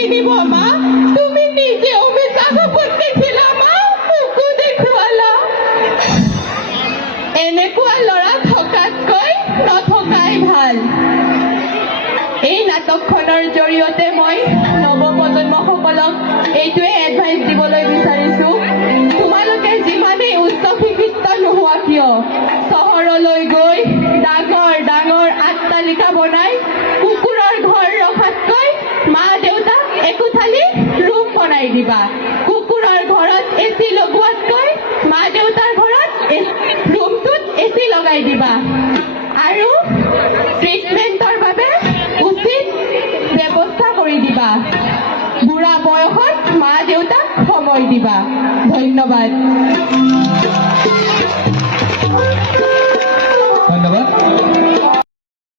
কিনিব মা তুমি নিজে মিছা কাপোৰ দেখিলা মা মোকো দেখুৱালা এনেকুৱা ল'ৰা থকাতকৈ নথকাই ভাল এই নাটকখনৰ জৰিয়তে মই নৱপ্ৰজন্মসকলক এইটোৱে এডভাইচ দিবলৈ বিচাৰিছো তোমালোকে যিমানেই উচ্চ শিক্ষিত নোহোৱা কিয় চহৰলৈ গৈ ডাঙৰ ডাঙৰ আট্টালিকা বনাই কুকুৰৰ ঘৰ ৰখাতকৈ মা দেউতাক একোঠালি ৰুম বনাই দিবা কুকুৰৰ ঘৰত এচি লগোৱাতকৈ মা দেউতাৰ ঘৰত ৰুমটোত এচি লগাই দিবা আৰু ট্ৰিটমেণ্টৰ বাবে উচিত ব্যৱস্থা কৰি দিবা বুঢ়া বয়সত মা দেউতাক সময় দিবা ধন্যবাদ